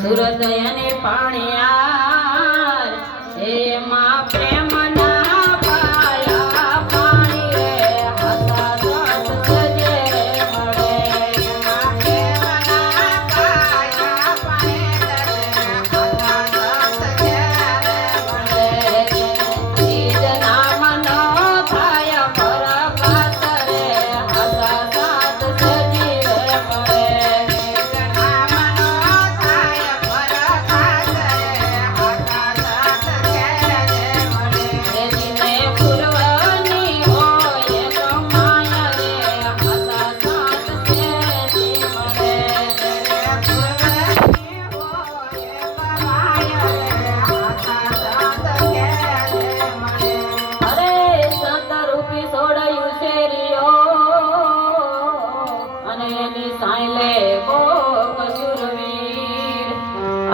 સુરત અને પાણિયાર એમાં પ્રેમ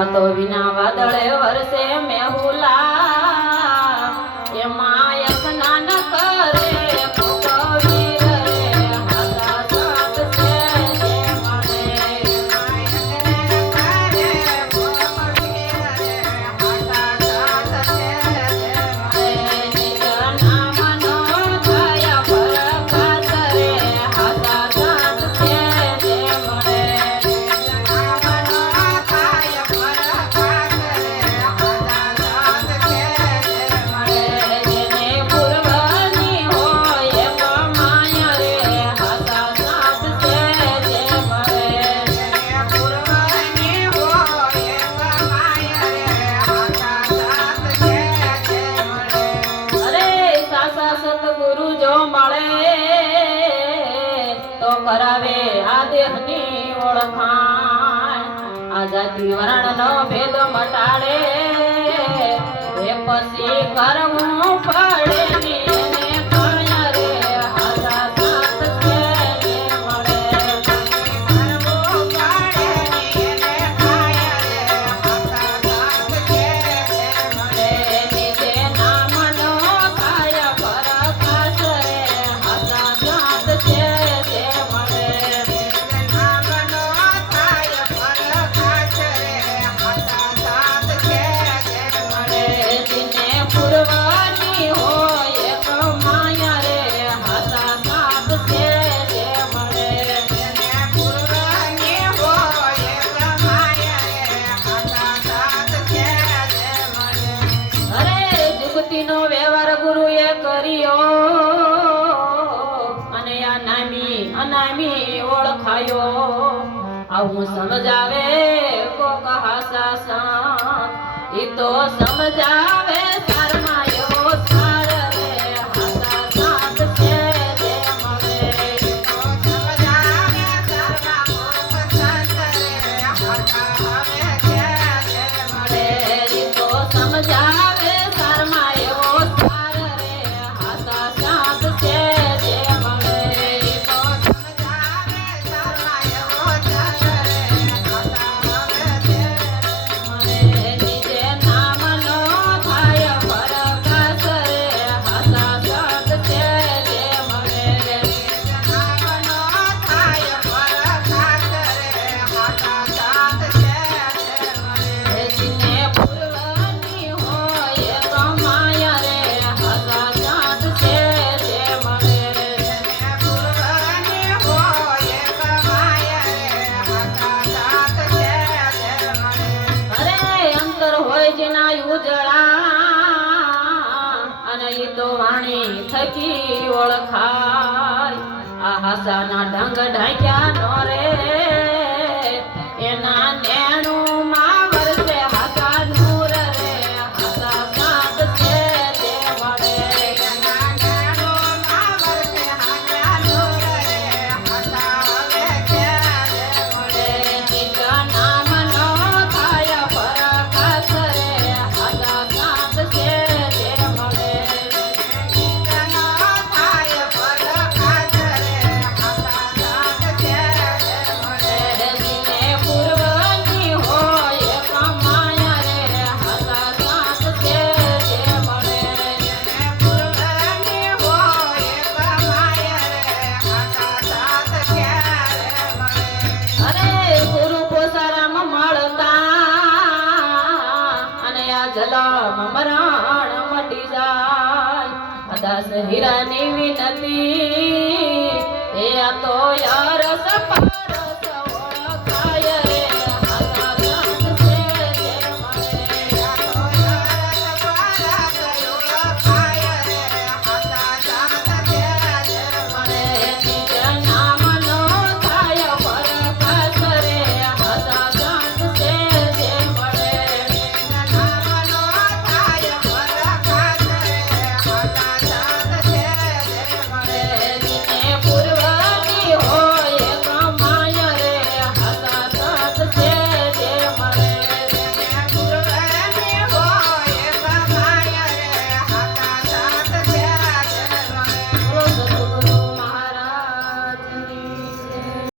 તો વિના વાદળે વરસે મેહુલા એમાં સ્નાન કરે કરાવે આ દેહની ઓળખાણ આ જાતિ વર્ણ નો ભેદ મટાડે એ પછી કરવું પડે અનામી ઓળખાયો આવું સમજાવે કોક હાસા સંત ઈ તો સમજાવે શરમાયો સાર રે હાસા સંત છે જે મળે સમજાવે શરમા કોક સંત રે હાસા હવે છે જે મળે ઈ તો સમજાવે શરમાયો સાર રે હાસા સંત છે જે મળે વાણી થકી ઓળખાય આ હાસાના ઢંગ ઢાંક્યા નો રે એના નેણું માં વરસે હાસા નૂર રે હાસા સાત બધા મમરાણ મટી જાય દાસ હીરાની વિનતી એ આ તો યાર સપા